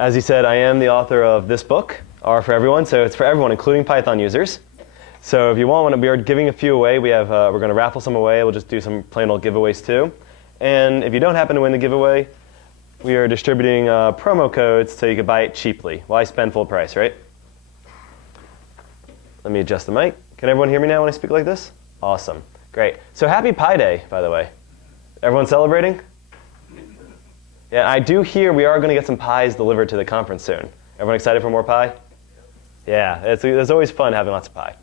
As he said, I am the author of this book, R for Everyone, so it's for everyone, including Python users. So if you want, we are giving a few away. We're going to raffle some away. We'll just do some plain old giveaways too. And if you don't happen to win the giveaway, we are distributing promo codes so you can buy it cheaply. Why spend full price, right? Let me adjust the mic. Can everyone hear me now when I speak like this? Awesome. Great. So happy Pi Day, by the way. Everyone celebrating? Yeah, I do hear we are going to get some pies delivered to the conference soon. Everyone excited for more pie? Yeah, it's always fun having lots of pie.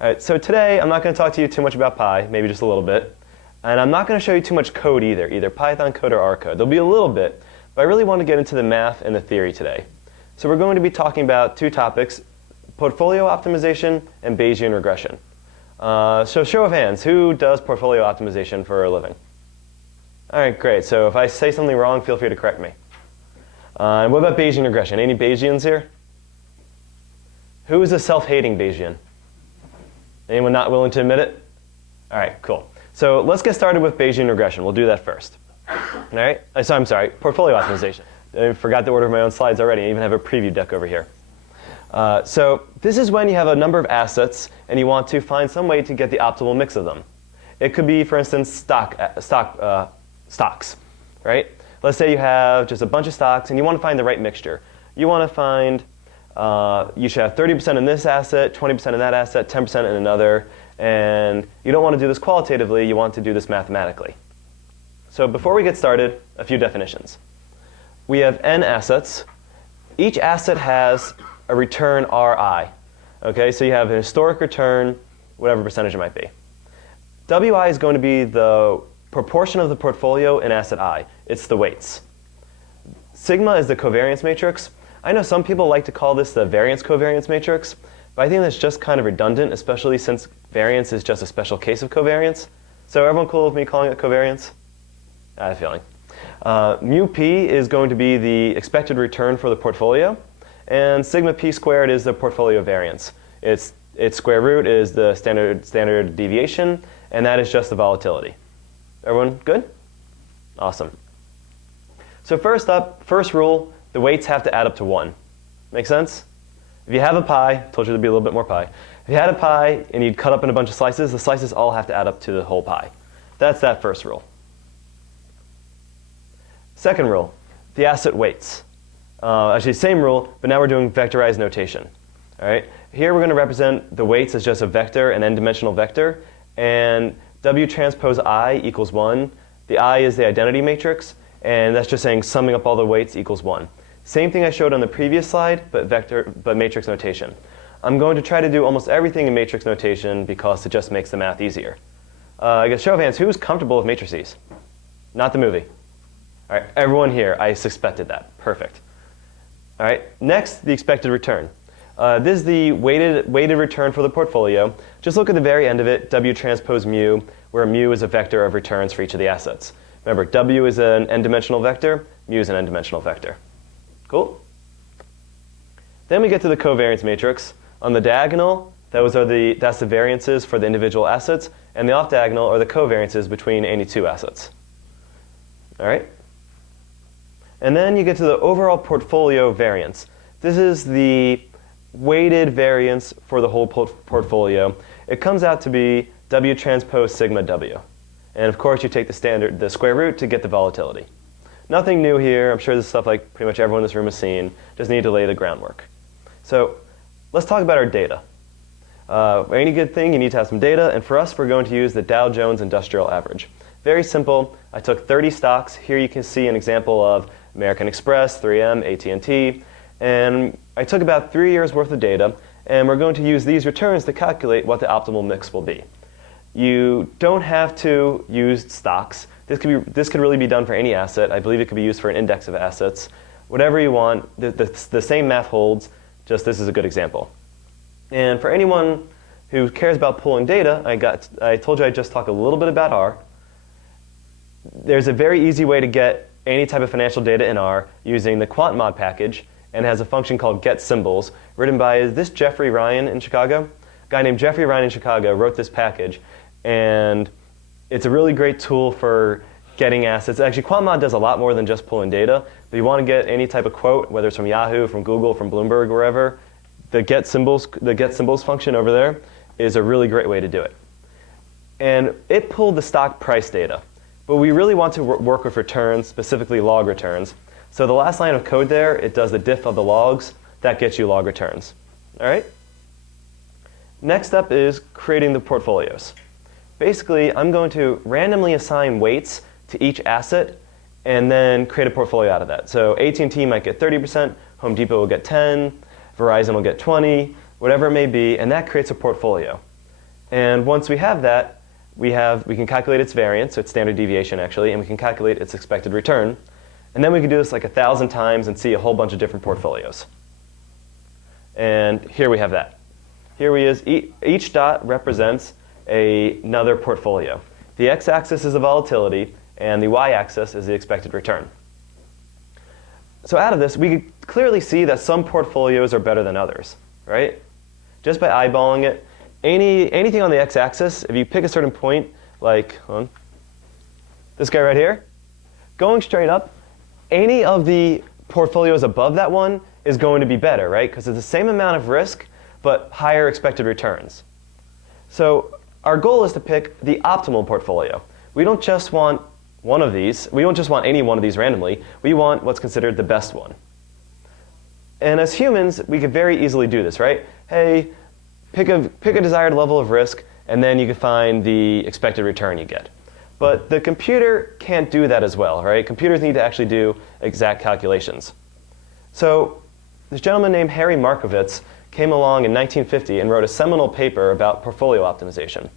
All right, so today I'm not going to talk to you too much about pi, maybe just a little bit. And I'm not going to show you too much code either Python code or R code. There'll be a little bit, but I really want to get into the math and the theory today. So we're going to be talking about two topics, portfolio optimization and Bayesian regression. So show of hands, who does portfolio optimization for a living? All right, great. So if I say something wrong, feel free to correct me. And what about Bayesian regression? Any Bayesians here? Who is a self-hating Bayesian? Anyone not willing to admit it? All right, cool. So let's get started with Bayesian regression. We'll do that first. All right? So I'm sorry, portfolio optimization. I forgot the order of my own slides already. I even have a preview deck over here. So this is when you have a number of assets and you want to find some way to get the optimal mix of them. It could be, for instance, stocks, right? Let's say you have just a bunch of stocks and you want to find the right mixture. You want to find, you should have 30% in this asset, 20% in that asset, 10% in another, and you don't want to do this qualitatively, you want to do this mathematically. So before we get started, a few definitions. We have n assets. Each asset has a return Ri. Okay, so you have a historic return, whatever percentage it might be. Wi is going to be the proportion of the portfolio in asset I. It's the weights. Sigma is the covariance matrix. I know some people like to call this the variance covariance matrix, but I think that's just kind of redundant, especially since variance is just a special case of covariance. So everyone cool with me calling it covariance? I have a feeling. Mu p is going to be the expected return for the portfolio, and sigma p squared is the portfolio variance. Its square root is the standard deviation, and that is just the volatility. Everyone good? Awesome. So first rule, the weights have to add up to 1. Make sense? If you have a pie, told you there'd be a little bit more pie. If you had a pie and you'd cut up in a bunch of slices, the slices all have to add up to the whole pie. That's that first rule. Second rule, the asset weights. Actually, same rule, but now we're doing vectorized notation. All right? Here we're going to represent the weights as just a vector, an n-dimensional vector, and W transpose I equals 1. The I is the identity matrix, and that's just saying summing up all the weights equals 1. Same thing I showed on the previous slide, but matrix notation. I'm going to try to do almost everything in matrix notation because it just makes the math easier. I guess show of hands, who's comfortable with matrices? Not the movie. All right, everyone here, I suspected that. Perfect. All right, next, the expected return. This is the weighted return for the portfolio. Just look at the very end of it, W transpose mu, where mu is a vector of returns for each of the assets. Remember, W is an n-dimensional vector, mu is an n-dimensional vector. Cool? Then we get to the covariance matrix. On the diagonal, that's the variances for the individual assets, and the off-diagonal are the covariances between any two assets. All right? And then you get to the overall portfolio variance. This is the weighted variance for the whole portfolio. It comes out to be W transpose sigma W. And of course, you take the square root to get the volatility. Nothing new here. I'm sure this is stuff like pretty much everyone in this room has seen. Just need to lay the groundwork. So let's talk about our data. Any good thing, you need to have some data. And for us, we're going to use the Dow Jones Industrial Average. Very simple. I took 30 stocks. Here you can see an example of American Express, 3M, AT&T. And I took about 3 years worth of data. And we're going to use these returns to calculate what the optimal mix will be. You don't have to use stocks. This could really be done for any asset. I believe it could be used for an index of assets. Whatever you want, the same math holds, just this is a good example. And for anyone who cares about pulling data, I told you I'd just talk a little bit about R. There's a very easy way to get any type of financial data in R using the quantmod package, and it has a function called getSymbols, written by this Jeffrey Ryan in Chicago. A guy named Jeffrey Ryan in Chicago wrote this package, and it's a really great tool for getting assets. Actually, QuantMod does a lot more than just pulling data. But you want to get any type of quote, whether it's from Yahoo, from Google, from Bloomberg, wherever, the get symbols function over there is a really great way to do it. And it pulled the stock price data. But we really want to work with returns, specifically log returns. So the last line of code there, it does the diff of the logs. That gets you log returns. All right? Next up is creating the portfolios. Basically, I'm going to randomly assign weights to each asset and then create a portfolio out of that. So AT&T might get 30%, Home Depot will get 10, Verizon will get 20, whatever it may be, and that creates a portfolio. And once we have that, we can calculate its variance, so its standard deviation actually, and we can calculate its expected return. And then we can do this like 1,000 times and see a whole bunch of different portfolios. And here we have that. Here we is. Each dot represents another portfolio. The x-axis is the volatility, and the y-axis is the expected return. So out of this, we can clearly see that some portfolios are better than others, right? Just by eyeballing it, anything on the x-axis, if you pick a certain point, like this guy right here, going straight up, any of the portfolios above that one is going to be better, right? Because it's the same amount of risk, but higher expected returns. So our goal is to pick the optimal portfolio. We don't just want one of these. We don't just want any one of these randomly. We want what's considered the best one. And as humans, we could very easily do this, right? Hey, pick a desired level of risk, and then you can find the expected return you get. But the computer can't do that as well, right? Computers need to actually do exact calculations. So this gentleman named Harry Markowitz came along in 1950 and wrote a seminal paper about portfolio optimization.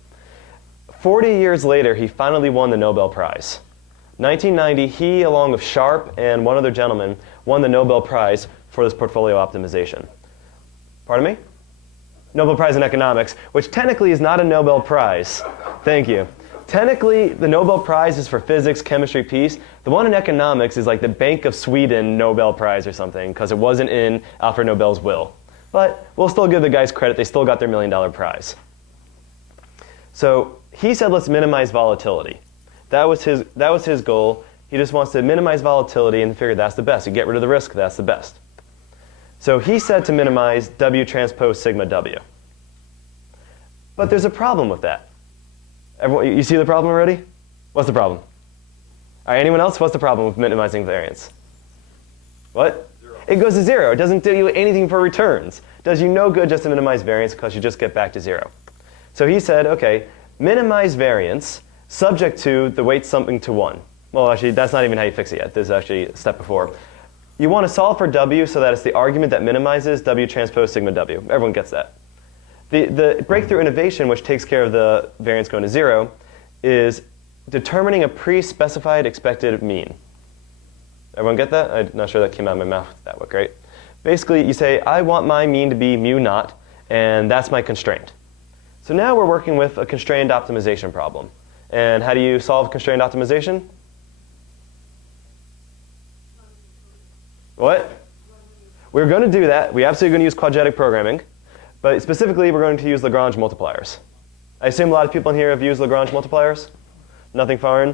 40 years later, he finally won the Nobel Prize. 1990, he, along with Sharp and one other gentleman, won the Nobel Prize for this portfolio optimization. Pardon me? Nobel Prize in Economics, which technically is not a Nobel Prize. Thank you. Technically, the Nobel Prize is for physics, chemistry, peace. The one in economics is like the Bank of Sweden Nobel Prize or something, because it wasn't in Alfred Nobel's will. But we'll still give the guys credit. They still got their $1 million prize. So he said, let's minimize volatility. That was his goal. He just wants to minimize volatility and figured that's the best. You get rid of the risk, that's the best. So he said to minimize W transpose sigma W. But there's a problem with that. Everyone, you see the problem already? What's the problem? All right, anyone else? What's the problem with minimizing variance? What? 0. It goes to 0. It doesn't do you anything for returns. It does you no good just to minimize variance because you just get back to 0. So he said, okay, minimize variance subject to the weight something to 1. Well, actually, that's not even how you fix it yet. There's actually a step before. You want to solve for W so that it's the argument that minimizes W transpose sigma W. Everyone gets that. The breakthrough innovation, which takes care of the variance going to 0, is determining a pre-specified expected mean. Everyone get that? I'm not sure that came out of my mouth that way. Great. Basically, you say, I want my mean to be mu naught, and that's my constraint. So now we're working with a constrained optimization problem. And how do you solve constrained optimization? What? We're going to do that. We're absolutely going to use quadratic programming. But specifically, we're going to use Lagrange multipliers. I assume a lot of people in here have used Lagrange multipliers? Nothing foreign?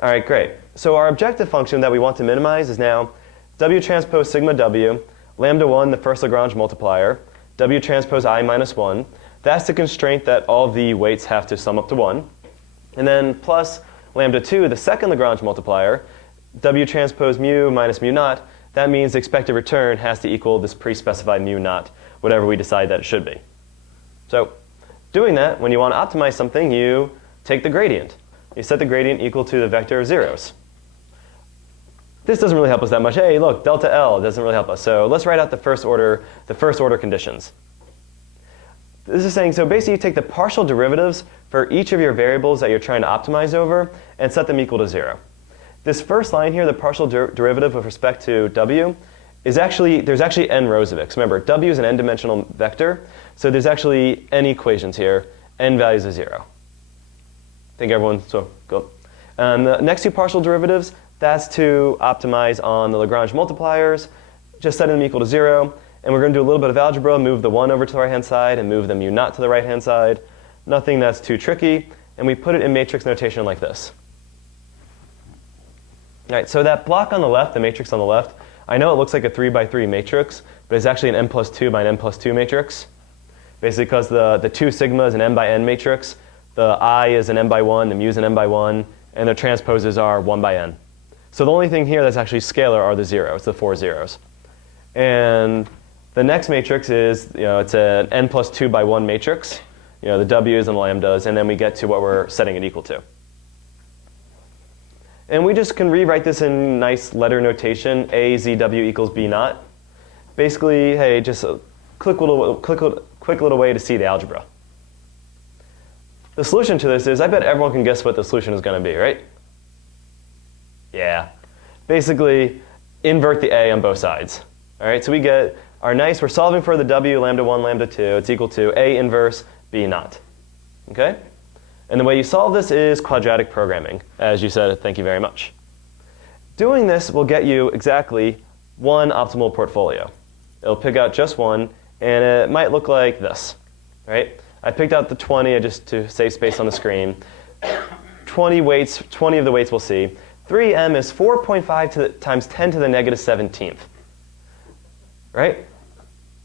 All right, great. So our objective function that we want to minimize is now W transpose sigma W, lambda 1, the first Lagrange multiplier, W transpose I minus 1. That's the constraint that all the weights have to sum up to 1. And then plus lambda 2, the second Lagrange multiplier, W transpose mu minus mu naught. That means the expected return has to equal this pre-specified mu naught, whatever we decide that it should be. So doing that, when you want to optimize something, you take the gradient. You set the gradient equal to the vector of zeros. This doesn't really help us that much. Hey, look, delta L doesn't really help us. So let's write out the first order conditions. This is saying, so basically you take the partial derivatives for each of your variables that you're trying to optimize over and set them equal to 0. This first line here, the partial derivative with respect to W, there's actually n rows of it. So remember, W is an n-dimensional vector, so there's actually n equations here, n values of 0. I think everyone's so cool. The next two partial derivatives, that's to optimize on the Lagrange multipliers, just setting them equal to 0. And we're going to do a little bit of algebra, move the 1 over to the right-hand side and move the mu naught to the right-hand side. Nothing that's too tricky. And we put it in matrix notation like this. All right, so that block on the left, the matrix on the left, I know it looks like a 3 by 3 matrix, but it's actually an n plus 2 by an n plus 2 matrix. Basically because the 2 sigma is an m by n matrix, the I is an m by 1, the mu is an m by 1, and the transposes are 1 by n. So the only thing here that's actually scalar are the zeros, the 4 zeros. And the next matrix is, it's an n plus 2 by 1 matrix, the w's and the lambdas, and then we get to what we're setting it equal to. And we just can rewrite this in nice letter notation, A ZW equals B naught. Basically, hey, just a quick little way to see the algebra. The solution to this is, I bet everyone can guess what the solution is going to be, right? Yeah. Basically, invert the A on both sides. All right, so we get we're solving for the W, lambda 1, lambda 2. It's equal to A inverse B naught. Okay? And the way you solve this is quadratic programming, as you said, thank you very much. Doing this will get you exactly one optimal portfolio. It'll pick out just one, and it might look like this, right? I picked out the 20 just to save space on the screen. 20 of the weights we'll see. 3m is 4.5 times 10 to the negative 17th, right?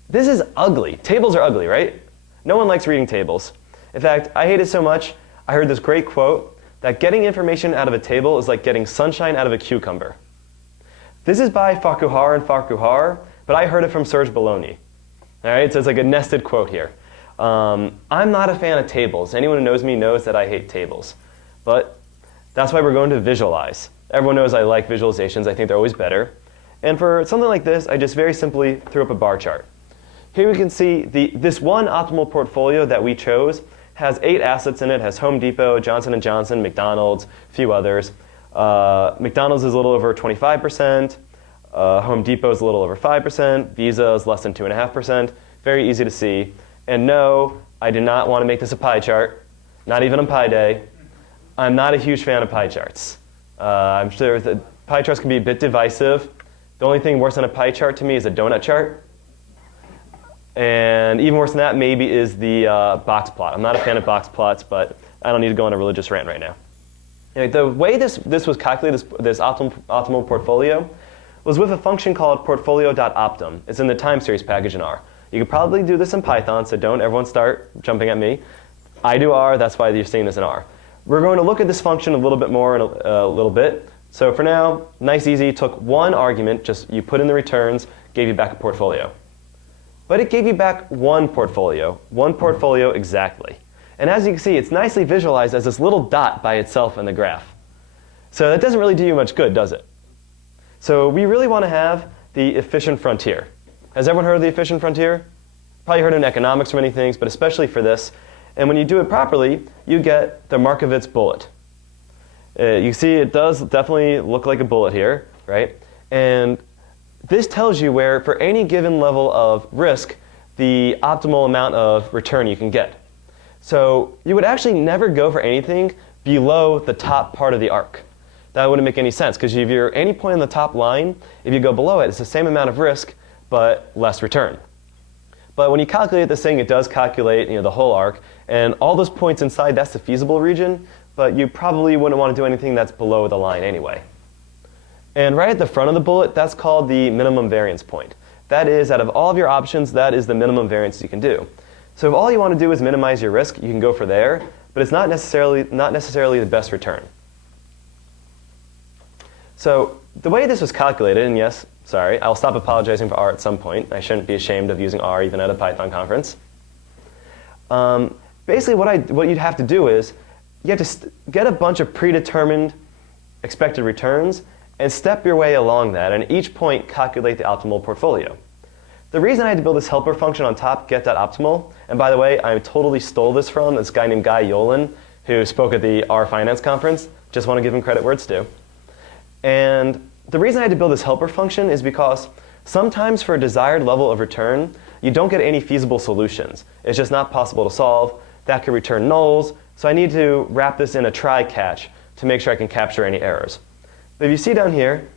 This is ugly. Tables are ugly, right? No one likes reading tables. In fact, I hate it so much, I heard this great quote that getting information out of a table is like getting sunshine out of a cucumber. This is by Farquhar and Farquhar, but I heard it from Serge Belloni. All right, so it's like a nested quote here. I'm not a fan of tables. Anyone who knows me knows that I hate tables. But that's why we're going to visualize. Everyone knows I like visualizations. I think they're always better. And for something like this, I just very simply threw up a bar chart. Here we can see this one optimal portfolio that we chose has 8 assets in it, has Home Depot, Johnson & Johnson, McDonald's, a few others. McDonald's is a little over 25%. Home Depot is a little over 5%. Visa is less than 2.5%. Very easy to see. And no, I did not want to make this a pie chart, not even on Pi Day. I'm not a huge fan of pie charts. I'm sure that pie charts can be a bit divisive. The only thing worse than a pie chart to me is a donut chart. And even worse than that maybe is the box plot. I'm not a fan of box plots, but I don't need to go on a religious rant right now. Anyway, the way this was calculated, this optimal portfolio, was with a function called portfolio.optim. It's in the time series package in R. You could probably do this in Python, so don't everyone start jumping at me. I do R, that's why you're seeing this in R. We're going to look at this function a little bit more in a little bit. So for now, nice, easy, took one argument, just you put in the returns, gave you back a portfolio. But it gave you back one portfolio exactly. And as you can see, it's nicely visualized as this little dot by itself in the graph. So that doesn't really do you much good, does it? So we really want to have the efficient frontier. Has everyone heard of the efficient frontier? Probably heard in economics or many things, but especially for this. And when you do it properly, you get the Markowitz bullet. You see it does definitely look like a bullet here, right? And this tells you where, for any given level of risk, the optimal amount of return you can get. So you would actually never go for anything below the top part of the arc. That wouldn't make any sense, because if you're any point on the top line, if you go below it, it's the same amount of risk, but less return. But when you calculate this thing, it does calculate the whole arc, and all those points inside, that's the feasible region, but you probably wouldn't want to do anything that's below the line anyway. And right at the front of the bullet, that's called the minimum variance point. That is, out of all of your options, that is the minimum variance you can do. So if all you want to do is minimize your risk, you can go for there, but it's not necessarily the best return. So the way this was calculated, and yes, sorry, I'll stop apologizing for R at some point. I shouldn't be ashamed of using R even at a Python conference. Basically, what you'd have to do is you have to get a bunch of predetermined expected returns and step your way along that, and at each point calculate the optimal portfolio. The reason I had to build this helper function on top, get.optimal, and by the way, I totally stole this from this guy named Guy Yolen, who spoke at the R Finance conference. Just want to give him credit where it's due. And the reason I had to build this helper function is because sometimes for a desired level of return, you don't get any feasible solutions. It's just not possible to solve. That could return nulls, so I need to wrap this in a try-catch to make sure I can capture any errors. But if you see down here,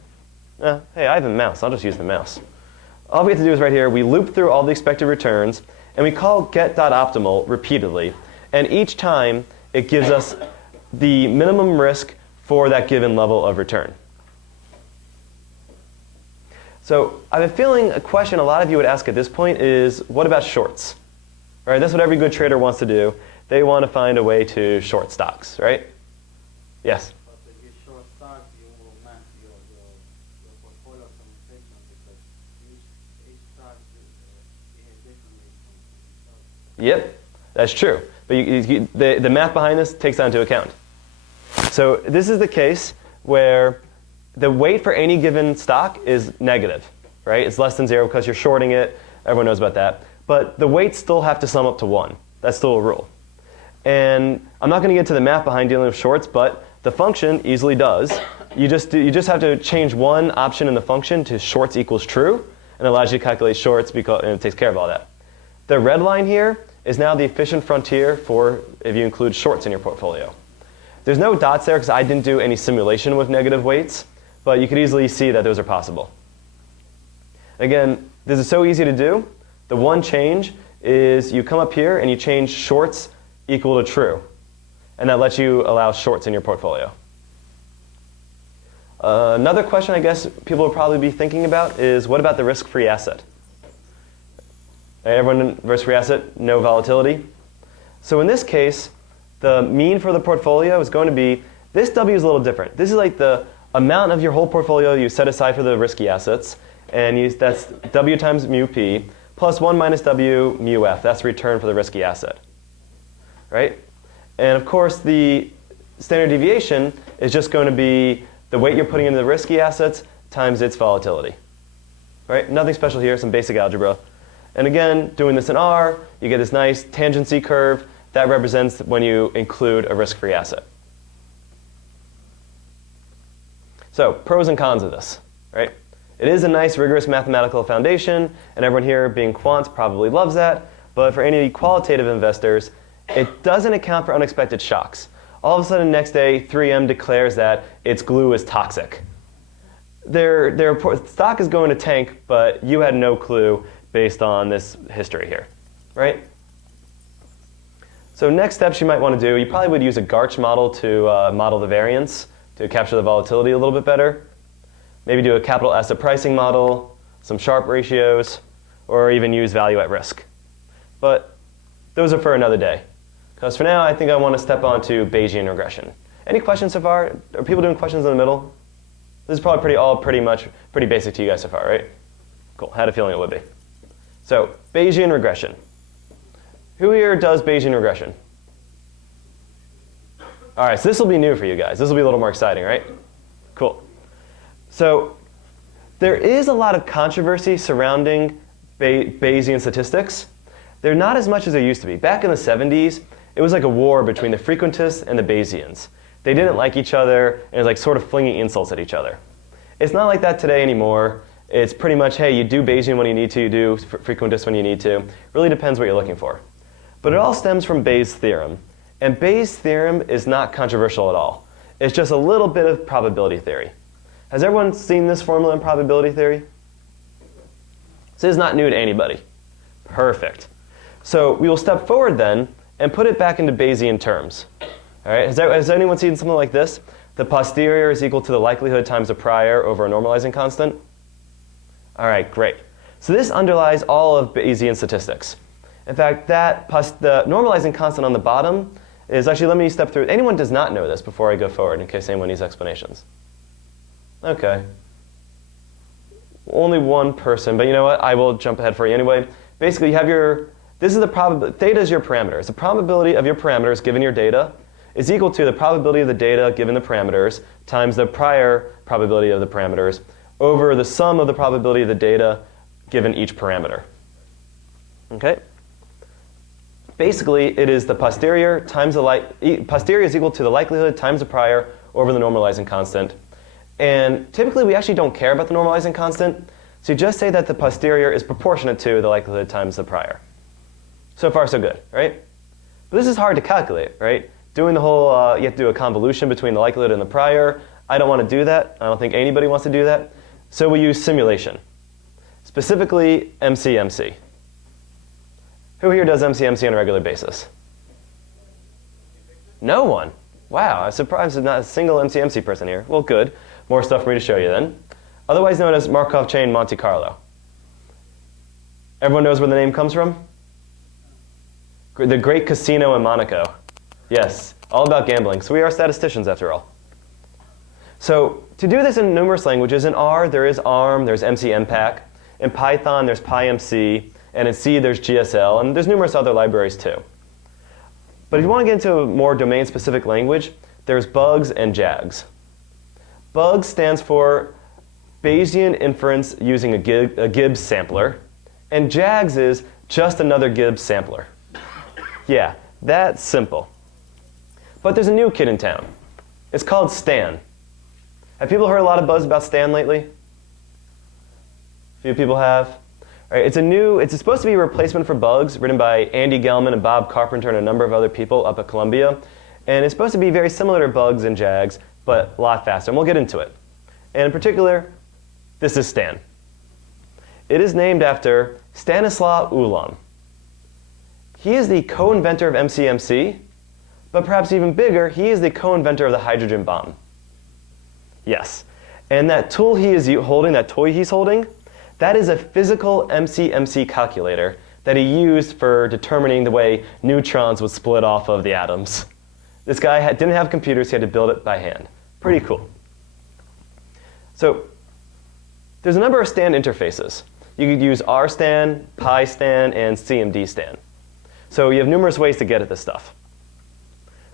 hey, I have a mouse. I'll just use the mouse. All we have to do is right here, we loop through all the expected returns, and we call get.optimal repeatedly. And each time, it gives us the minimum risk for that given level of return. So I have a feeling a question a lot of you would ask at this point is, what about shorts? Right? That's what every good trader wants to do. They want to find a way to short stocks, right? Yes? But if you short stock, you will match your portfolio optimization because each stock behave differently from each other. Yep, that's true. But the math behind this takes that into account. So this is the case where the weight for any given stock is negative, right? It's less than 0 because you're shorting it. Everyone knows about that. But the weights still have to sum up to 1. That's still a rule. And I'm not going to get to the math behind dealing with shorts, but the function easily does. You just have to change one option in the function to shorts equals true, and it allows you to calculate shorts and it takes care of all that. The red line here is now the efficient frontier for if you include shorts in your portfolio. There's no dots there because I didn't do any simulation with negative weights, but you could easily see that those are possible. Again, this is so easy to do. The one change is you come up here and you change shorts equal to true. And that lets you allow shorts in your portfolio. Another question I guess people will probably be thinking about is, what about the risk-free asset? Everyone in risk-free asset, no volatility. So in this case, the mean for the portfolio is going to be, this W is a little different. This is like the amount of your whole portfolio you set aside for the risky assets, and that's W times mu P, plus 1 minus W mu F. That's the return for the risky asset, right? And of course, the standard deviation is just going to be the weight you're putting into the risky assets times its volatility, right? Nothing special here, some basic algebra. And again, doing this in R, you get this nice tangency curve. That represents when you include a risk-free asset. So, pros and cons of this, right? It is a nice, rigorous mathematical foundation, and everyone here being quants probably loves that. But for any qualitative investors, it doesn't account for unexpected shocks. All of a sudden, next day, 3M declares that its glue is toxic. Their stock is going to tank, but you had no clue based on this history here, right? So next steps you might want to do, you probably would use a Garch model to model the variance to capture the volatility a little bit better. Maybe do a capital asset pricing model, some Sharpe ratios, or even use value at risk. But those are for another day. Because for now, I think I want to step on to Bayesian regression. Any questions so far? Are people doing questions in the middle? This is probably pretty basic to you guys so far, right? Cool, had a feeling it would be. So, Bayesian regression. Who here does Bayesian regression? All right, so this will be new for you guys. This will be a little more exciting, right? Cool. So, there is a lot of controversy surrounding Bayesian statistics. They're not as much as there used to be. Back in the 70s, it was like a war between the frequentists and the Bayesians. They didn't like each other, and it was like sort of flinging insults at each other. It's not like that today anymore. It's pretty much, hey, you do Bayesian when you need to, you do frequentist when you need to. Really depends what you're looking for. But it all stems from Bayes' theorem. And Bayes' theorem is not controversial at all. It's just a little bit of probability theory. Has everyone seen this formula in probability theory? This is not new to anybody. Perfect. So we will step forward then and put it back into Bayesian terms. All right? Has anyone seen something like this? The posterior is equal to the likelihood times the prior over a normalizing constant. All right, great. So this underlies all of Bayesian statistics. In fact, the normalizing constant on the bottom is actually, let me step through. Anyone does not know this before I go forward in case anyone needs explanations? Okay. Only one person, but you know what? I will jump ahead for you anyway. Basically, you have this is the probability, theta is your parameters. The probability of your parameters given your data is equal to the probability of the data given the parameters times the prior probability of the parameters over the sum of the probability of the data given each parameter. Okay? Basically, it is the posterior times posterior is equal to the likelihood times the prior over the normalizing constant. And typically, we actually don't care about the normalizing constant. So you just say that the posterior is proportionate to the likelihood times the prior. So far, so good, right? But this is hard to calculate, right? Doing the whole, you have to do a convolution between the likelihood and the prior. I don't want to do that. I don't think anybody wants to do that. So we use simulation, specifically MCMC. Who here does MCMC on a regular basis? No one. Wow, I'm surprised there's not a single MCMC person here. Well, good. More stuff for me to show you then. otherwise known as Markov chain Monte Carlo. Everyone knows where the name comes from? The great casino in Monaco. Yes, all about gambling. So we are statisticians after all. So to do this in numerous languages, in R there is ARM, there's MCMPAC. In Python there's PyMC. And in C there's GSL. And there's numerous other libraries too. But if you want to get into a more domain-specific language, there's BUGS and JAGS. BUGS stands for Bayesian inference using a Gibbs sampler. And JAGS is just another Gibbs sampler. Yeah, that's simple. But there's a new kid in town. It's called Stan. Have people heard a lot of buzz about Stan lately? A few people have. All right, it's supposed to be a replacement for BUGS, written by Andy Gelman and Bob Carpenter and a number of other people up at Columbia. And it's supposed to be very similar to BUGS and JAGS, but a lot faster. And we'll get into it. And in particular, this is Stan. It is named after Stanislaw Ulam. He is the co-inventor of MCMC, but perhaps even bigger, he is the co-inventor of the hydrogen bomb. Yes. And that tool he is holding, that toy he's holding, that is a physical MCMC calculator that he used for determining the way neutrons would split off of the atoms. This guy didn't have computers, he had to build it by hand. Pretty cool. So there's a number of Stan interfaces. You could use RStan, PyStan, and CMDStan. So you have numerous ways to get at this stuff.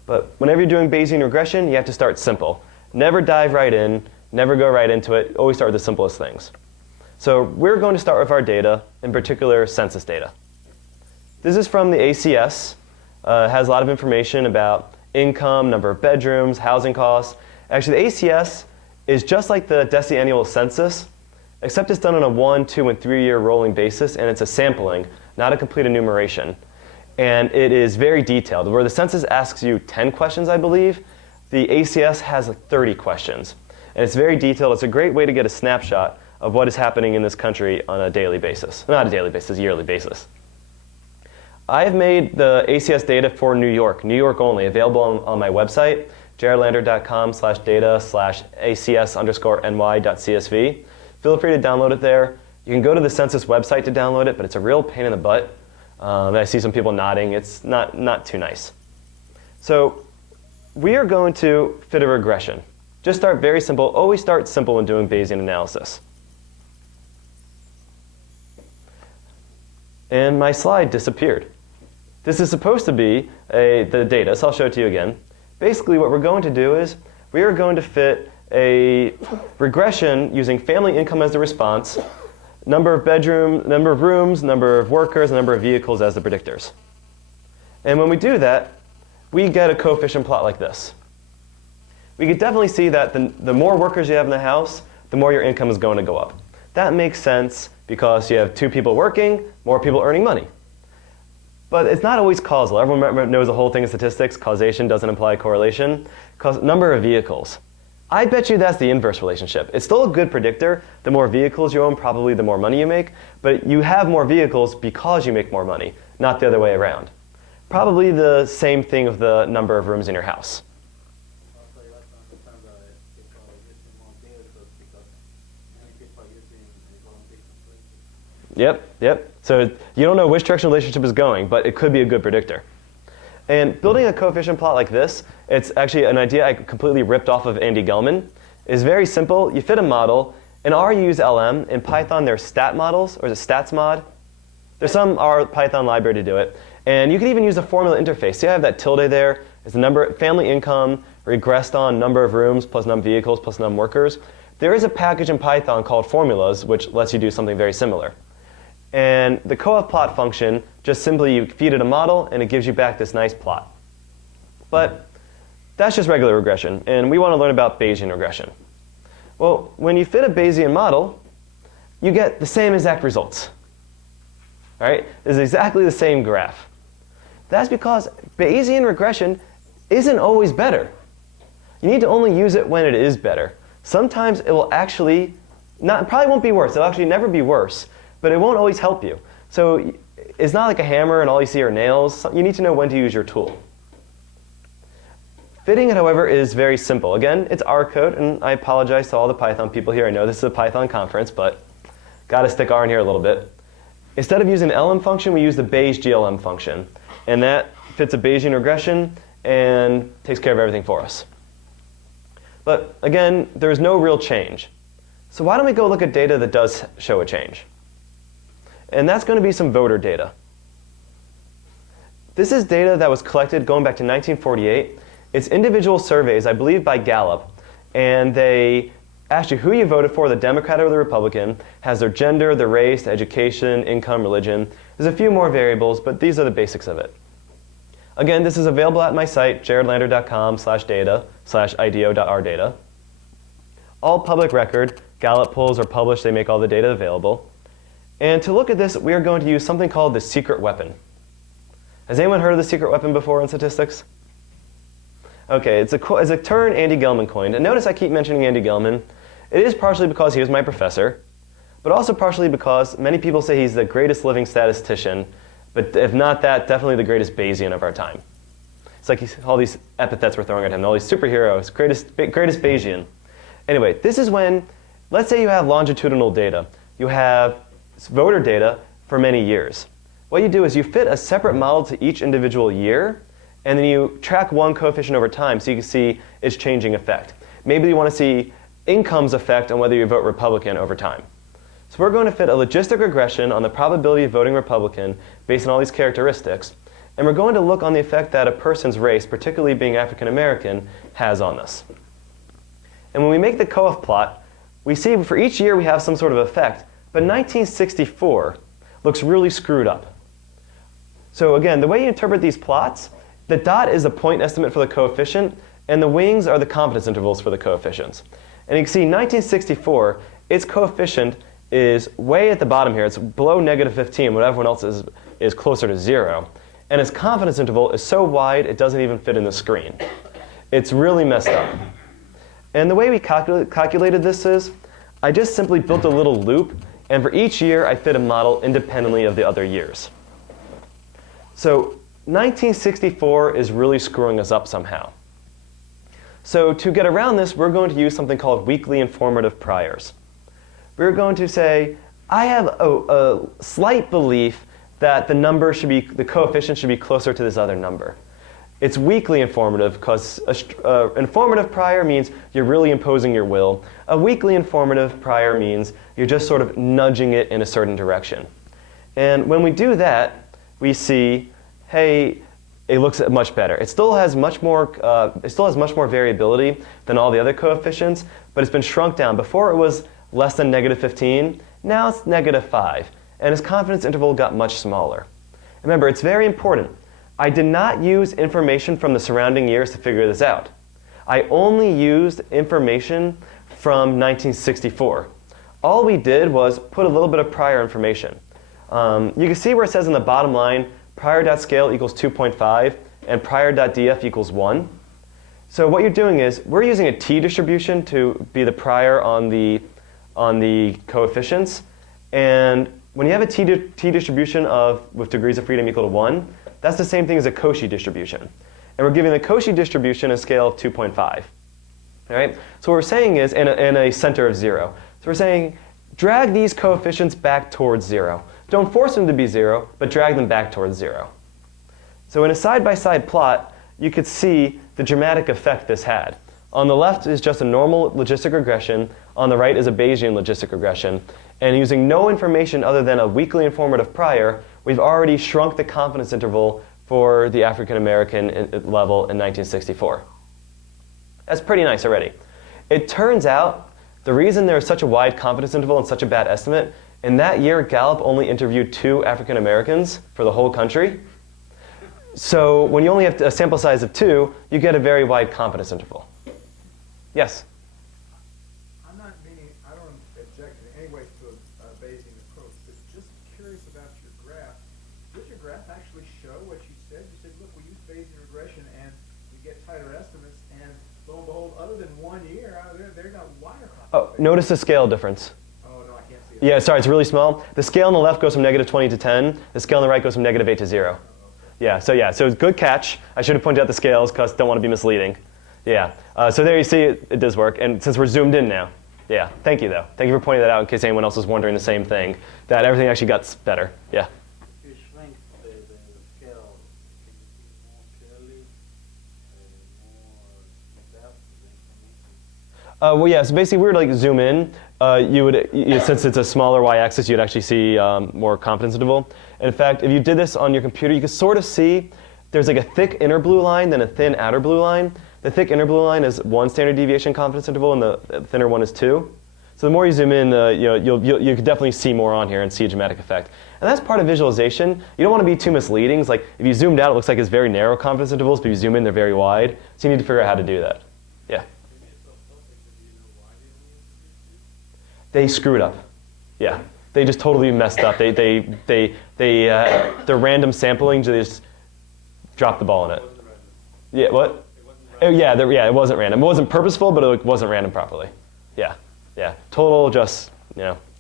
But whenever you're doing Bayesian regression, you have to start simple. Never dive right in, never go right into it. Always start with the simplest things. So we're going to start with our data, in particular census data. This is from the ACS. It has a lot of information about income, number of bedrooms, housing costs. Actually, the ACS is just like the decennial census, except it's done on a 1, 2, and 3 year rolling basis, and it's a sampling, not a complete enumeration. And it is very detailed. Where the census asks you 10 questions, I believe, the ACS has 30 questions. And it's very detailed. It's a great way to get a snapshot of what is happening in this country on a daily basis. Not a daily basis, yearly basis. I have made the ACS data for New York only, available on my website, jaredlander.com/data/acs_ny.csv. Feel free to download it there. You can go to the census website to download it, but it's a real pain in the butt. I see some people nodding. It's not too nice. So we are going to fit a regression. Just start very simple. Always start simple when doing Bayesian analysis. And my slide disappeared. This is supposed to be the data, so I'll show it to you again. Basically what we're going to do is we are going to fit a regression using family income as the response, number of bedrooms, number of rooms, number of workers, and number of vehicles as the predictors. And when we do that, we get a coefficient plot like this. We could definitely see that the more workers you have in the house, the more your income is going to go up. That makes sense because you have 2 people working, more people earning money. But it's not always causal. Everyone knows the whole thing in statistics. Causation doesn't imply correlation. Number of vehicles. I bet you that's the inverse relationship. It's still a good predictor. The more vehicles you own, probably the more money you make. But you have more vehicles because you make more money, not the other way around. Probably the same thing with the number of rooms in your house. Also, you have to understand that people are using more vehicles because many people are using volunteer translation. Yep. So you don't know which direction the relationship is going, but it could be a good predictor. And building a coefficient plot like this, it's actually an idea I completely ripped off of Andy Gelman. It's very simple. You fit a model. In R, you use LM. In Python, there's stat models, or is it stats mod? There's some R Python library to do it. And you can even use a formula interface. See, I have that tilde there. It's the number, family income, regressed on number of rooms, plus num vehicles, plus num workers. There is a package in Python called formulas, which lets you do something very similar. And the coef plot function, just simply you feed it a model, and it gives you back this nice plot. But that's just regular regression, and we want to learn about Bayesian regression. Well, when you fit a Bayesian model, you get the same exact results. All right? It's exactly the same graph. That's because Bayesian regression isn't always better. You need to only use it when it is better. Sometimes it will actually, probably won't be worse. It'll actually never be worse, but it won't always help you. So it's not like a hammer and all you see are nails. You need to know when to use your tool. Fitting it, however, is very simple. Again, it's R code, and I apologize to all the Python people here. I know this is a Python conference, but got to stick R in here a little bit. Instead of using the LM function, we use the Bayes GLM function. And that fits a Bayesian regression and takes care of everything for us. But again, there's no real change. So why don't we go look at data that does show a change? And that's going to be some voter data. This is data that was collected going back to 1948. It's individual surveys, I believe by Gallup. And they ask you who you voted for, the Democrat or the Republican, has their gender, their race, education, income, religion. There's a few more variables, but these are the basics of it. Again, this is available at my site, jaredlander.com/data/ido.rdata. All public record. Gallup polls are published. They make all the data available. And to look at this, we are going to use something called the secret weapon. Has anyone heard of the secret weapon before in statistics? OK, it's a term Andy Gelman coined. And notice I keep mentioning Andy Gelman. It is partially because he was my professor, but also partially because many people say he's the greatest living statistician. But if not that, definitely the greatest Bayesian of our time. It's like all these epithets we're throwing at him, all these superheroes, greatest Bayesian. Anyway, this is when, let's say you have longitudinal data. You have voter data for many years. What you do is you fit a separate model to each individual year, and then you track one coefficient over time so you can see its changing effect. Maybe you want to see income's effect on whether you vote Republican over time. So we're going to fit a logistic regression on the probability of voting Republican based on all these characteristics. And we're going to look on the effect that a person's race, particularly being African American, has on this. And when we make the coef plot, we see for each year we have some sort of effect. But 1964 looks really screwed up. So again, the way you interpret these plots, the dot is a point estimate for the coefficient, and the wings are the confidence intervals for the coefficients. And you can see 1964, its coefficient is way at the bottom here. It's below -15, when everyone else is closer to 0. And its confidence interval is so wide, it doesn't even fit in the screen. It's really messed up. And the way we calculated this is, I just simply built a little loop, and for each year, I fit a model independently of the other years. So 1964 is really screwing us up somehow. So to get around this, we're going to use something called weakly informative priors. We're going to say, I have a slight belief that the coefficient should be closer to this other number. It's weakly informative because informative prior means you're really imposing your will. A weakly informative prior means you're just sort of nudging it in a certain direction. And when we do that, we see, hey, it looks much better. It still has much more variability than all the other coefficients, but it's been shrunk down. Before it was less than -15, now it's -5. And its confidence interval got much smaller. Remember, it's very important. I did not use information from the surrounding years to figure this out. I only used information from 1964. All we did was put a little bit of prior information. You can see where it says in the bottom line, prior.scale equals 2.5 and prior.df equals 1. So what you're doing is, we're using a t-distribution to be the prior on the coefficients. And when you have a t-distribution with degrees of freedom equal to 1, that's the same thing as a Cauchy distribution. And we're giving the Cauchy distribution a scale of 2.5. All right? So what we're saying is, and a center of 0. So we're saying, drag these coefficients back towards 0. Don't force them to be 0, but drag them back towards 0. So in a side-by-side plot, you could see the dramatic effect this had. On the left is just a normal logistic regression. On the right is a Bayesian logistic regression. And using no information other than a weakly informative prior, we've already shrunk the confidence interval for the African American level in 1964. That's pretty nice already. It turns out the reason there's such a wide confidence interval and such a bad estimate, in that year Gallup only interviewed 2 African Americans for the whole country. So when you only have a sample size of 2, you get a very wide confidence interval. Yes? I don't object in any way to a Bayesian approach, but just curious about your graph. Does your graph actually show what you said? You said, look, we use Bayesian regression and we get tighter estimates, and lo and behold, other than 1 year, they're not wider. Oh, notice the scale difference. Oh, no, I can't see it. Yeah, sorry, it's really small. The scale on the left goes from -20 to 10. The scale on the right goes from -8 to 0. Yeah, so good catch. I should have pointed out the scales because I don't want to be misleading. Yeah. So there you see it does work. And since we're zoomed in now, yeah. Thank you, though. Thank you for pointing that out in case anyone else was wondering the same thing, that everything actually got better. Yeah. If you shrink the scale, can you see more clearly, more depth of the information? Well, yeah. So basically, we were to like zoom in. Since it's a smaller y-axis, you'd actually see more confidence interval. In fact, if you did this on your computer, you could sort of see there's like a thick inner blue line, then a thin outer blue line. The thick inner blue line is 1 standard deviation confidence interval, and the thinner one is 2. So the more you zoom in, you could definitely see more on here and see a dramatic effect. And that's part of visualization. You don't want to be too misleading. It's like if you zoomed out, it looks like it's very narrow confidence intervals, but if you zoom in, they're very wide. So you need to figure out how to do that. Yeah. They screwed up. Yeah. They just totally messed up. The random sampling, they just dropped the ball in it. Yeah. What? Yeah, it wasn't random. It wasn't purposeful, but it wasn't random properly. Yeah, yeah. Total just,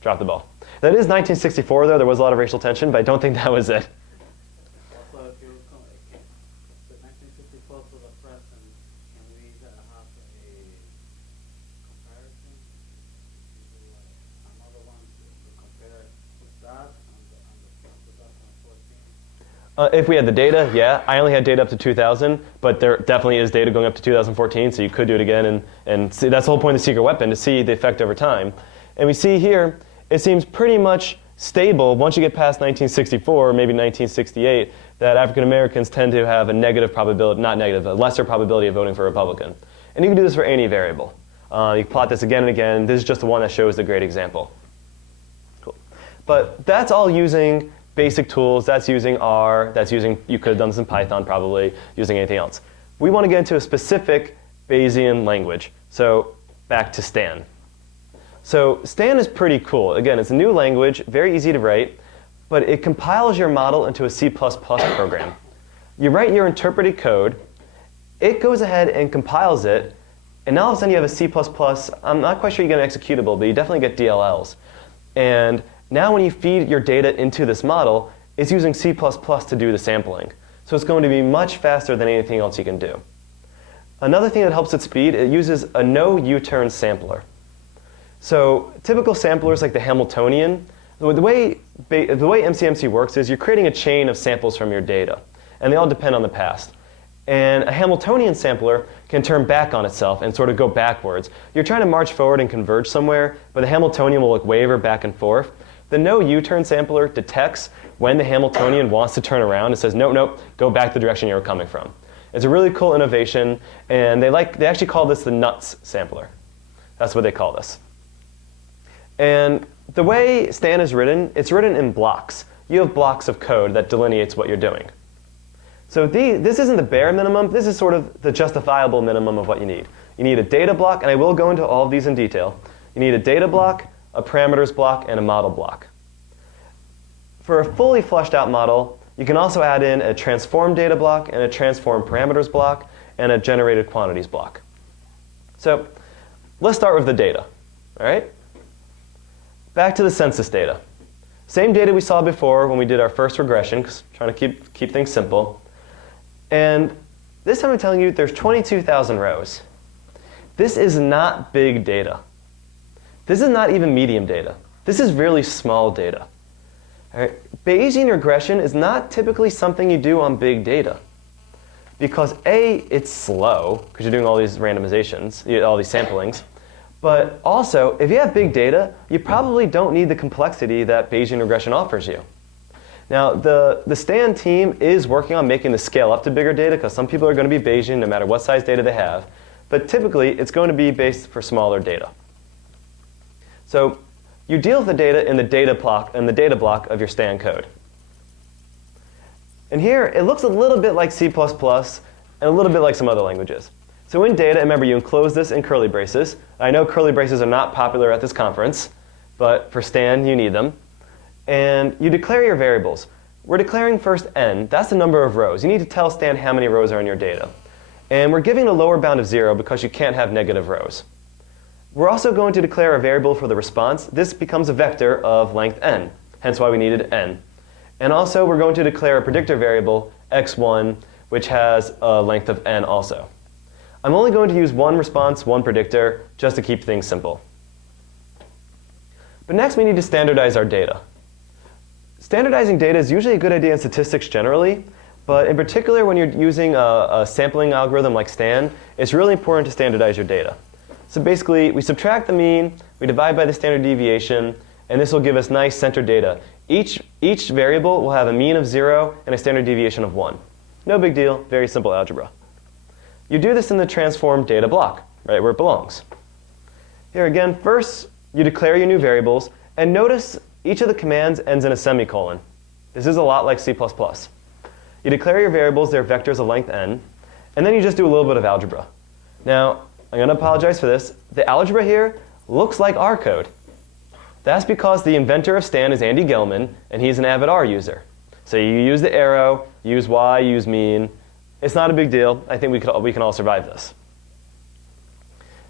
dropped the ball. That is 1964, though. There was a lot of racial tension, but I don't think that was it. Also, if you the 1964 to the present, can we have a comparison? Another one to compare with that and the 2014? If we had the data, yeah. I only had data up to 2000, but there definitely is data going up to 2014, so you could do it again and see. That's the whole point of the secret weapon, to see the effect over time. And we see here, it seems pretty much stable once you get past 1964, maybe 1968, that African Americans tend to have a negative probability, not negative, a lesser probability of voting for a Republican. And you can do this for any variable. You can plot this again and again. This is just the one that shows the great example. Cool. But that's all using basic tools. That's using R. That's using, you could have done this in Python probably, using anything else. We want to get into a specific Bayesian language. So back to Stan. So Stan is pretty cool. Again, it's a new language, very easy to write, but it compiles your model into a C++ program. You write your interpreted code, it goes ahead and compiles it, and now all of a sudden you have a C++, I'm not quite sure you get an executable, but you definitely get DLLs. And now when you feed your data into this model, it's using C++ to do the sampling. So it's going to be much faster than anything else you can do. Another thing that helps its speed, it uses a no U-turn sampler. So typical samplers like the Hamiltonian, the way MCMC works is you're creating a chain of samples from your data, and they all depend on the past. And a Hamiltonian sampler can turn back on itself and sort of go backwards. You're trying to march forward and converge somewhere, but the Hamiltonian will waver back and forth. The no U-turn sampler detects when the Hamiltonian wants to turn around and says, nope, nope, go back the direction you were coming from. It's a really cool innovation, and they actually call this the nuts sampler. That's what they call this. And the way Stan is written, it's written in blocks. You have blocks of code that delineates what you're doing. So this isn't the bare minimum. This is sort of the justifiable minimum of what you need. You need a data block, and I will go into all of these in detail. You need a data block, a parameters block, and a model block. For a fully fleshed out model, you can also add in a transform data block and a transform parameters block and a generated quantities block. So let's start with the data. All right? Back to the census data. Same data we saw before when we did our first regression, because trying to keep things simple. And this time I'm telling you there's 22,000 rows. This is not big data. This is not even medium data. This is really small data. All right? Bayesian regression is not typically something you do on big data. Because A, it's slow, because you're doing all these randomizations, all these samplings. But also, if you have big data, you probably don't need the complexity that Bayesian regression offers you. Now, the Stan team is working on making the scale up to bigger data, because some people are going to be Bayesian no matter what size data they have. But typically, it's going to be based for smaller data. So you deal with the data in the data block of your Stan code. And here, it looks a little bit like C++ and a little bit like some other languages. So in data, remember, you enclose this in curly braces. I know curly braces are not popular at this conference, but for Stan, you need them. And you declare your variables. We're declaring first n. That's the number of rows. You need to tell Stan how many rows are in your data. And we're giving a lower bound of 0 because you can't have negative rows. We're also going to declare a variable for the response. This becomes a vector of length n, hence why we needed n. And also, we're going to declare a predictor variable, x1, which has a length of n also. I'm only going to use one response, one predictor, just to keep things simple. But next we need to standardize our data. Standardizing data is usually a good idea in statistics generally, but in particular when you're using a sampling algorithm like STAN, it's really important to standardize your data. So basically, we subtract the mean, we divide by the standard deviation, and this will give us nice centered data. Each variable will have a mean of 0 and a standard deviation of 1. No big deal, very simple algebra. You do this in the transform data block, right where it belongs. Here again, first you declare your new variables, and notice each of the commands ends in a semicolon. This is a lot like C++. You declare your variables, they're vectors of length n, and then you just do a little bit of algebra. Now, I'm going to apologize for this. The algebra here looks like R code. That's because the inventor of STAN is Andy Gelman, and he's an avid R user. So you use the arrow, use y, use mean. It's not a big deal. I think we can all survive this.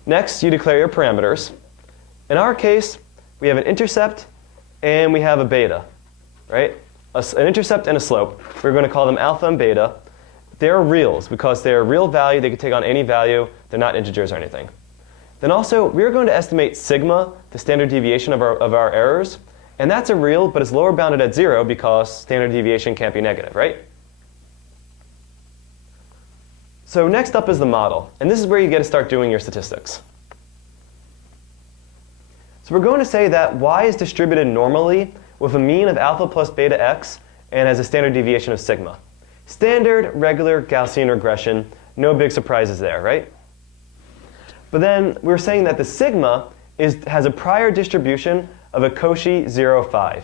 Next, you declare your parameters. In our case, we have an intercept and we have a beta, right? An intercept and a slope. We're going to call them alpha and beta. They're reals because they're real value. They can take on any value. They're not integers or anything. Then also, we're going to estimate sigma, the standard deviation of our errors. And that's a real, but it's lower bounded at 0 because standard deviation can't be negative, right? So next up is the model. And this is where you get to start doing your statistics. So we're going to say that y is distributed normally with a mean of alpha plus beta x and has a standard deviation of sigma. Standard, regular Gaussian regression, no big surprises there, right? But then we're saying that the sigma has a prior distribution of a Cauchy 0.5.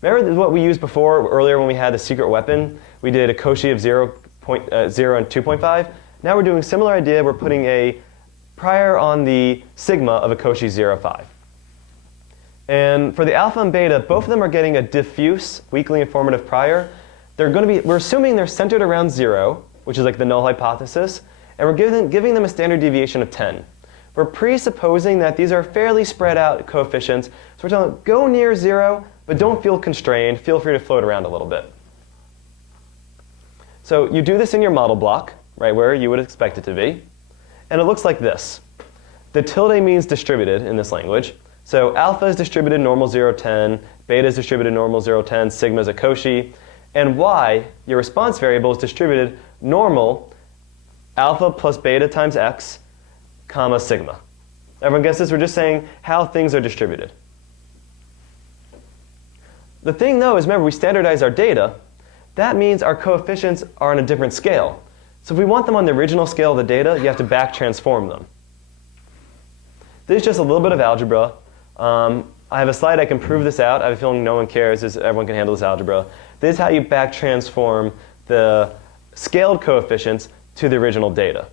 Remember what we used before, earlier when we had the secret weapon? We did a Cauchy of 0 and 2.5. Now we're doing a similar idea. We're putting a prior on the sigma of a Cauchy 0.5. And for the alpha and beta, both of them are getting a diffuse, weakly informative prior. We're assuming they're centered around 0, which is like the null hypothesis, and we're giving them a standard deviation of 10. We're presupposing that these are fairly spread out coefficients, so we're telling them go near 0, but don't feel constrained. Feel free to float around a little bit. So you do this in your model block, right where you would expect it to be, and it looks like this. The tilde means distributed in this language. So alpha is distributed normal 0, 10, beta is distributed normal 0, 10, sigma is a Cauchy, and y, your response variable, is distributed normal alpha plus beta times x, comma sigma. Everyone gets this? We're just saying how things are distributed. The thing, though, is remember, we standardize our data. That means our coefficients are on a different scale. So if we want them on the original scale of the data, you have to back transform them. This is just a little bit of algebra. I have a slide I can prove this out. I have a feeling no one cares. Everyone can handle this algebra. This is how you back transform the scaled coefficients to the original data.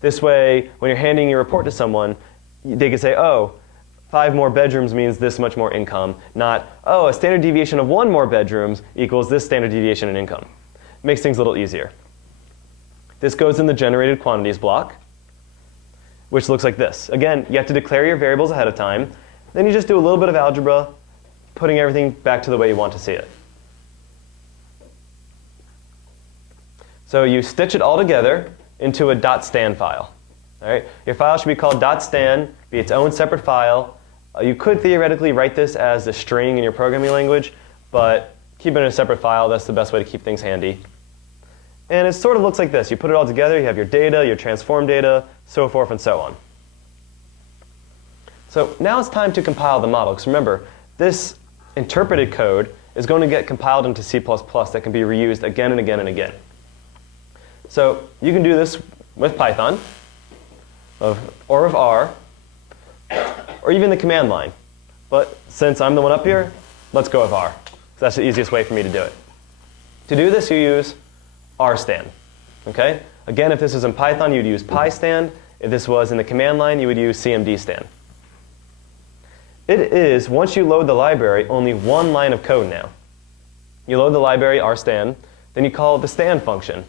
This way, when you're handing your report to someone, they can say, oh, 5 more bedrooms means this much more income, not, oh, a standard deviation of 1 more bedrooms equals this standard deviation in income. Makes things a little easier. This goes in the generated quantities block, which looks like this. Again, you have to declare your variables ahead of time. Then you just do a little bit of algebra, putting everything back to the way you want to see it. So you stitch it all together into a .stan file. All right? Your file should be called .stan, be its own separate file. You could theoretically write this as a string in your programming language, but keep it in a separate file. That's the best way to keep things handy. And it sort of looks like this. You put it all together. You have your data, your transform data, so forth and so on. So now it's time to compile the model. Because remember, this interpreted code is going to get compiled into C++ that can be reused again and again and again. So you can do this with Python, or with R, or even the command line. But since I'm the one up here, let's go with R. That's the easiest way for me to do it. To do this, you use rstan. Okay? Again, if this was in Python, you'd use pystan. If this was in the command line, you would use cmdstan. It is, once you load the library, only one line of code now. You load the library rstan, then you call the stan function.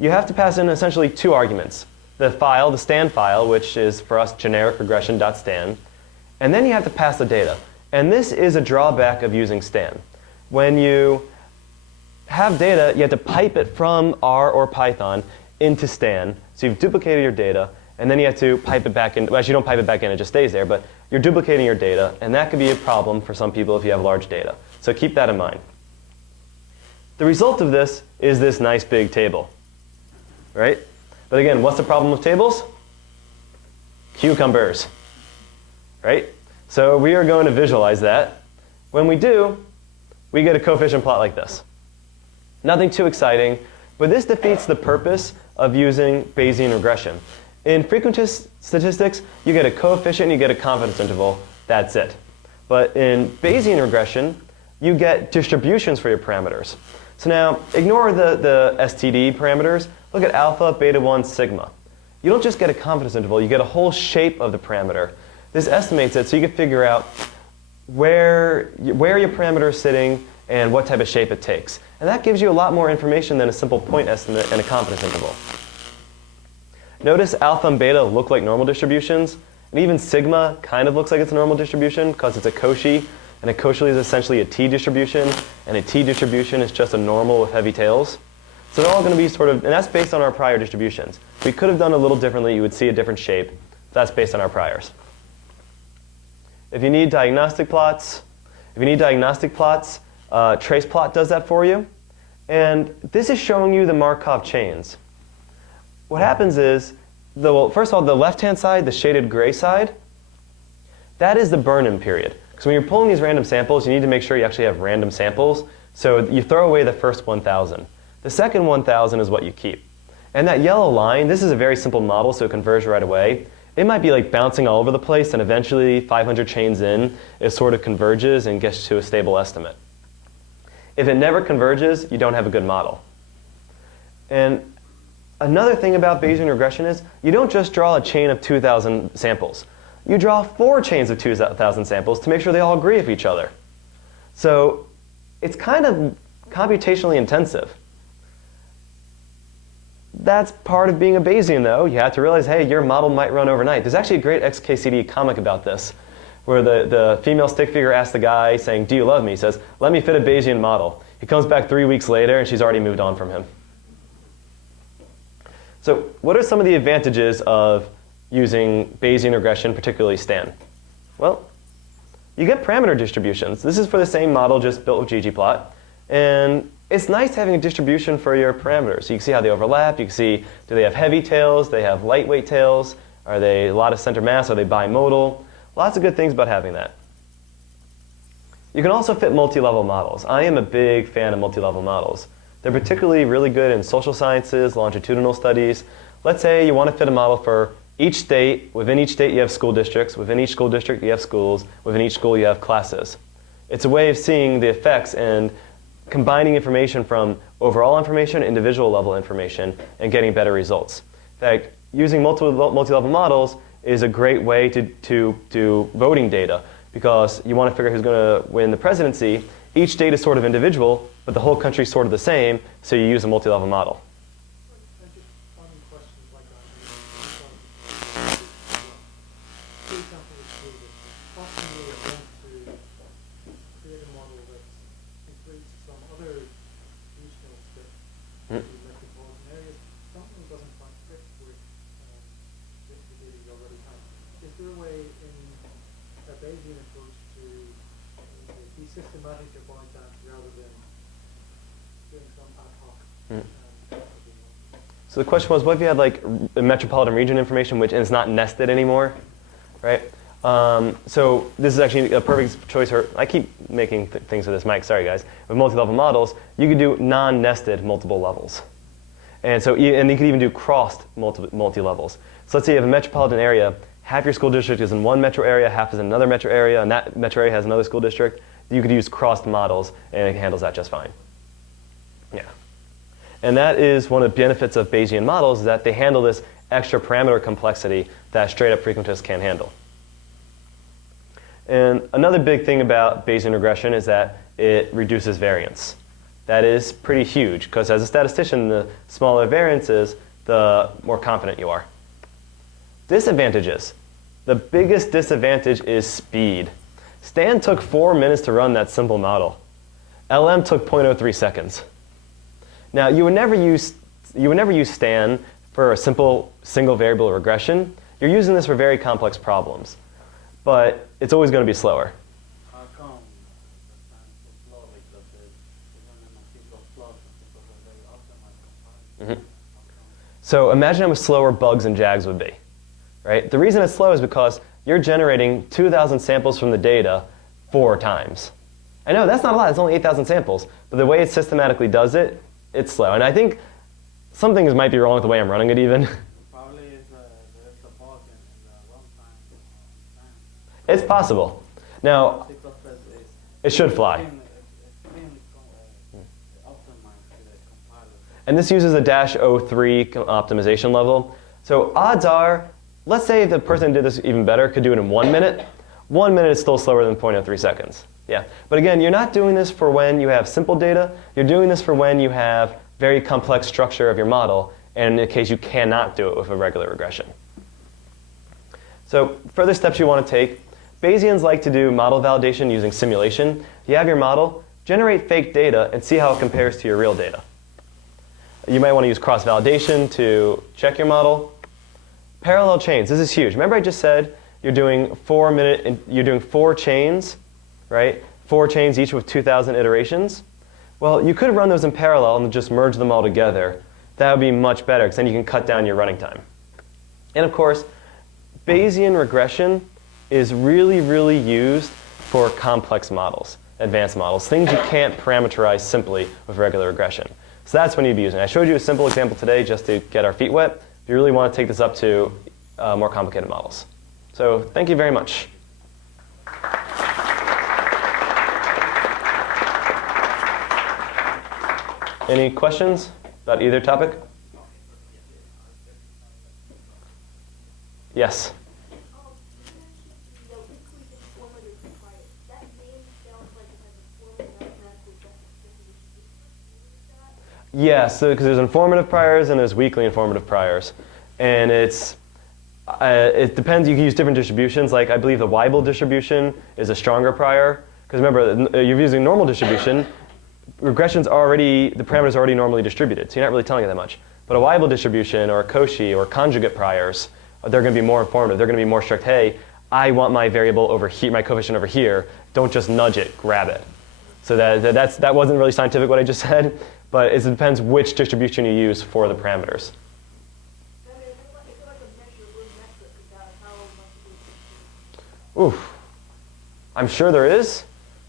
You have to pass in essentially 2 arguments. The file, the stan file, which is for us generic regression.stan, and then you have to pass the data. And this is a drawback of using stan. When you have data, you have to pipe it from R or Python into Stan. So you've duplicated your data, and then you have to pipe it back in. Well, actually, you don't pipe it back in, it just stays there, but you're duplicating your data, and that could be a problem for some people if you have large data. So keep that in mind. The result of this is this nice big table, right? But again, what's the problem with tables? Cucumbers, right? So we are going to visualize that. When we do, we get a coefficient plot like this. Nothing too exciting, but this defeats the purpose of using Bayesian regression. In frequentist statistics, you get a coefficient, you get a confidence interval, that's it. But in Bayesian regression, you get distributions for your parameters. So now, ignore the STD parameters. Look at alpha, beta 1, sigma. You don't just get a confidence interval, you get a whole shape of the parameter. This estimates it so you can figure out where your parameter is sitting and what type of shape it takes. And that gives you a lot more information than a simple point estimate and a confidence interval. Notice alpha and beta look like normal distributions, and even sigma kind of looks like it's a normal distribution because it's a Cauchy, and a Cauchy is essentially a t distribution, and a t distribution is just a normal with heavy tails. So they're all going to be sort of, and that's based on our prior distributions. We could have done a little differently, you would see a different shape. That's based on our priors. If you need diagnostic plots, traceplot does that for you. And this is showing you the Markov chains. What happens is, well, first of all, the left-hand side, the shaded gray side, that is the burn-in period. Because when you're pulling these random samples, you need to make sure you actually have random samples. So you throw away the first 1,000. The second 1,000 is what you keep. And that yellow line, this is a very simple model, so it converges right away. It might be like bouncing all over the place, and eventually 500 chains in, it sort of converges and gets to a stable estimate. If it never converges, you don't have a good model. And another thing about Bayesian regression is you don't just draw a chain of 2,000 samples. You draw 4 chains of 2,000 samples to make sure they all agree with each other. So it's kind of computationally intensive. That's part of being a Bayesian, though. You have to realize, hey, your model might run overnight. There's actually a great XKCD comic about this, where the female stick figure asks the guy, saying, do you love me? He says, let me fit a Bayesian model. He comes back 3 weeks later, and she's already moved on from him. So what are some of the advantages of using Bayesian regression, particularly Stan? Well, you get parameter distributions. This is for the same model, just built with ggplot. And it's nice having a distribution for your parameters. So you can see how they overlap. You can see, do they have heavy tails? Do they have lightweight tails? Are they a lot of center mass? Are they bimodal? Lots of good things about having that. You can also fit multi-level models. I am a big fan of multi-level models. They're particularly really good in social sciences, longitudinal studies. Let's say you want to fit a model for each state. Within each state you have school districts. Within each school district you have schools. Within each school you have classes. It's a way of seeing the effects and combining information from overall information, individual level information, and getting better results. In fact, using multi-level models is a great way to do voting data, because you want to figure out who's going to win the presidency. Each state is sort of individual, but the whole country is sort of the same, so you use a multi-level model. So the question was, what if you had like metropolitan region information, and it's not nested anymore, right? So this is actually a perfect choice. I keep making things with this mic. Sorry, guys. With multi-level models, you could do non-nested multiple levels, and you could even do crossed multi-levels. So let's say you have a metropolitan area. Half your school district is in one metro area, half is in another metro area, and that metro area has another school district. You could use crossed models, and it handles that just fine. Yeah. And that is one of the benefits of Bayesian models, is that they handle this extra parameter complexity that straight-up frequentists can't handle. And another big thing about Bayesian regression is that it reduces variance. That is pretty huge, because as a statistician, the smaller variance is, the more confident you are. Disadvantages. The biggest disadvantage is speed. Stan took 4 minutes to run that simple model. LM took 0.03 seconds. Now, you would never use you would never use stan for a simple single variable regression. You're using this for very complex problems, but it's always going to be slower. How come the time so slow? Because even in a C++, because of very optimized compiler. So imagine how much slower bugs and jags would be, right? The reason it's slow is because you're generating 2,000 samples from the data 4 times. I know, that's not a lot. It's only 8,000 samples. But the way it systematically does it, it's slow. And I think some things might be wrong with the way I'm running it even. Probably there's a bug in the runtime time. It's possible. Now, C++ it should fly. Optimized to the compiler. And this uses a -03 optimization level. So odds are, let's say the person who did this even better could do it in 1 minute. 1 minute is still slower than 0.03 seconds. Yeah. But again, you're not doing this for when you have simple data. You're doing this for when you have very complex structure of your model, and in the case you cannot do it with a regular regression. So further steps you want to take. Bayesians like to do model validation using simulation. You have your model, generate fake data, and see how it compares to your real data. You might want to use cross-validation to check your model. Parallel chains. This is huge. Remember I just said you're doing 4 chains, right? 4 chains each with 2,000 iterations. Well, you could run those in parallel and just merge them all together. That would be much better because then you can cut down your running time. And of course, Bayesian regression is really, really used for complex models, advanced models, things you can't parameterize simply with regular regression. So that's when you'd be using it. I showed you a simple example today just to get our feet wet. If you really want to take this up to more complicated models. So thank you very much. Any questions about either topic? Yes? Yeah, so because there's informative priors and there's weakly informative priors. And it depends, you can use different distributions. Like I believe the Weibull distribution is a stronger prior. Because remember, you're using normal distribution, the parameters are already normally distributed, so you're not really telling it that much. But a Weibull distribution or a Cauchy or conjugate priors, they're going to be more informative. They're going to be more strict. Hey, I want my variable over here, my coefficient over here. Don't just nudge it, grab it. So that wasn't really scientific what I just said, but it depends which distribution you use for the parameters. Oof. I'm sure there is,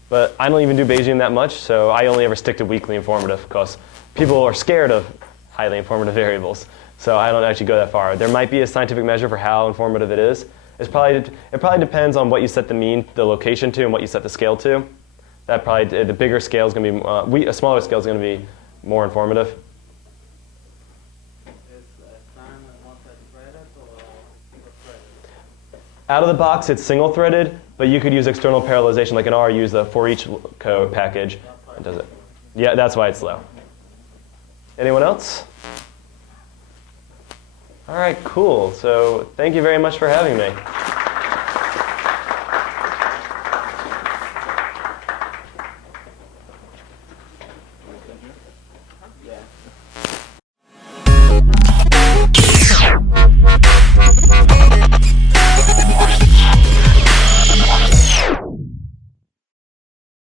but I don't even do Bayesian that much, so I only ever stick to weakly informative because people are scared of highly informative variables. So I don't actually go that far. There might be a scientific measure for how informative it is. It probably depends on what you set the mean, the location to, and what you set the scale to. The bigger scale is going to be, a smaller scale is going to be more informative. Is SAN multi-threaded or single-threaded? Out of the box, it's single-threaded, but you could use external parallelization, like in R, use the for each code package. It does it. Yeah, that's why it's slow. Anyone else? All right, cool. So thank you very much for having me.